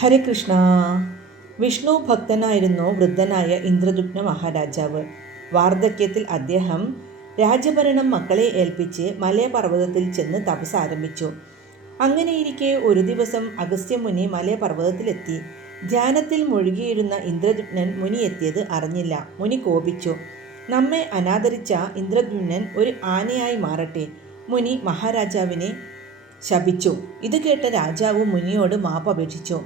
ഹരകൃഷ്ണ. വിഷ്ണു ഭക്തനായിരുന്നു വൃദ്ധനായ ഇന്ദ്രദുമ്ന മഹാരാജാവ്. വാർദ്ധക്യത്തിൽ അദ്ദേഹം രാജ്യഭരണം മക്കളെ ഏൽപ്പിച്ച് മലയപർവ്വതത്തിൽ ചെന്ന് തപസ് ആരംഭിച്ചു. അങ്ങനെയിരിക്കെ ഒരു ദിവസം അഗസ്ത്യമുനി മലയപർവ്വതത്തിലെത്തി. ധ്യാനത്തിൽ മുഴുകിയിരുന്ന ഇന്ദ്രദുമ്നൻ മുനി എത്തിയത് അറിഞ്ഞില്ല. മുനി കോപിച്ചു. നമ്മെ അനാദരിച്ച ഇന്ദ്രദുമ്നൻ ഒരു ആനയായി മാറട്ടെ. മുനി മഹാരാജാവിനെ ശപിച്ചു. ഇത് കേട്ട രാജാവ് മുനിയോട് മാപ്പപേക്ഷിച്ചു.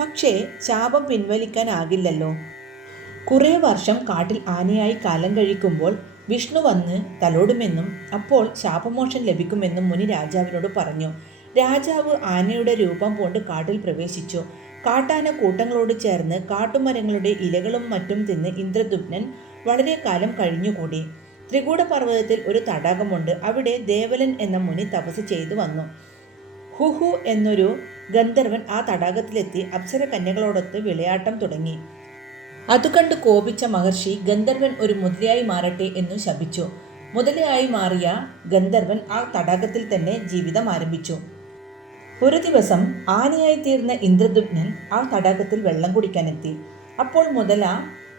പക്ഷേ ശാപം പിൻവലിക്കാനാകില്ലല്ലോ. കുറേ വർഷം കാട്ടിൽ ആനയായി കാലം കഴിക്കുമ്പോൾ വിഷ്ണു വന്ന് തലോടുമെന്നും അപ്പോൾ ശാപമോക്ഷം ലഭിക്കുമെന്നും മുനി രാജാവിനോട് പറഞ്ഞു. രാജാവ് ആനയുടെ രൂപം പൂണ്ട് കാട്ടിൽ പ്രവേശിച്ചു. കാട്ടാന കൂട്ടങ്ങളോട് ചേർന്ന് കാട്ടുമരങ്ങളുടെ ഇലകളും മറ്റും തിന്ന് ഇന്ദ്രദുമ്നൻ വളരെ കാലം കഴിഞ്ഞുകൂടി. ത്രികൂടപർവ്വതത്തിൽ ഒരു തടാകമുണ്ട്. അവിടെ ദേവലൻ എന്ന മുനി തപസ് ചെയ്തു വന്നു. ഹുഹു എന്നൊരു ഗന്ധർവൻ ആ തടാകത്തിലെത്തി അപ്സര കന്യകളോടൊത്ത് വിളയാട്ടം തുടങ്ങി. അതുകണ്ട് കോപിച്ച മഹർഷി ഗന്ധർവൻ ഒരു മുതലയായി മാറട്ടെ എന്നു ശപിച്ചു. മുതലയായി മാറിയ ഗന്ധർവൻ ആ തടാകത്തിൽ തന്നെ ജീവിതം ആരംഭിച്ചു. ഒരു ദിവസം ആനയായി തീർന്ന ഇന്ദ്രദുമ്നൻ ആ തടാകത്തിൽ വെള്ളം കുടിക്കാനെത്തി. അപ്പോൾ മുതല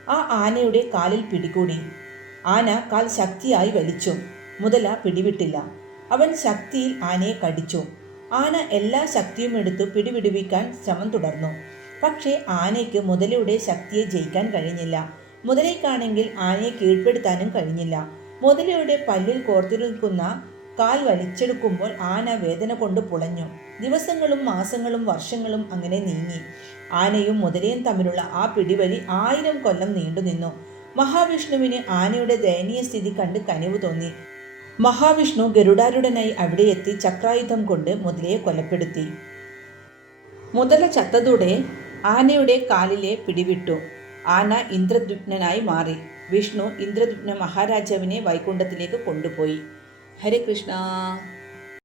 ആ ആനയുടെ കാലിൽ പിടികൂടി. ആന കാൽ ശക്തിയായി വലിച്ചു. മുതല പിടിവിട്ടില്ല. അവൻ ശക്തിയിൽ ആനയെ കടിച്ചു. ആന എല്ലാ ശക്തിയും എടുത്തു പിടിവിടുവിക്കാൻ ശ്രമം തുടർന്നു. പക്ഷേ ആനയ്ക്ക് മുതലയുടെ ശക്തിയെ ജയിക്കാൻ കഴിഞ്ഞില്ല. മുതലയ്ക്കാണെങ്കിൽ ആനയെ കീഴ്പ്പെടുത്താനും കഴിഞ്ഞില്ല. മുതലയുടെ പല്ലിൽ കോർത്തിരിക്കുന്ന കാൽ വലിച്ചെടുക്കുമ്പോൾ ആന വേദന കൊണ്ട് പുളഞ്ഞു. ദിവസങ്ങളും മാസങ്ങളും വർഷങ്ങളും അങ്ങനെ നീങ്ങി. ആനയും മുതലയും തമ്മിലുള്ള ആ പിടിവലി 1000 കൊല്ലം നീണ്ടുനിന്നു. മഹാവിഷ്ണുവിന് ആനയുടെ ദയനീയ സ്ഥിതി കണ്ട് കനിവ് തോന്നി. മഹാവിഷ്ണു ഗരുഡാരൂഢനായി അവിടെ എത്തി ചക്രായുധം കൊണ്ട് മുതലയെ കൊലപ്പെടുത്തി. മുതല ചത്തതോടെ ആനയുടെ കാലിലെ പിടിവിട്ടു. ആന ഇന്ദ്രദുമ്നനായി മാറി. വിഷ്ണു ഇന്ദ്രദുമ്ന മഹാരാജാവിനെ വൈകുണ്ഠത്തിലേക്ക് കൊണ്ടുപോയി. ഹരേ കൃഷ്ണ.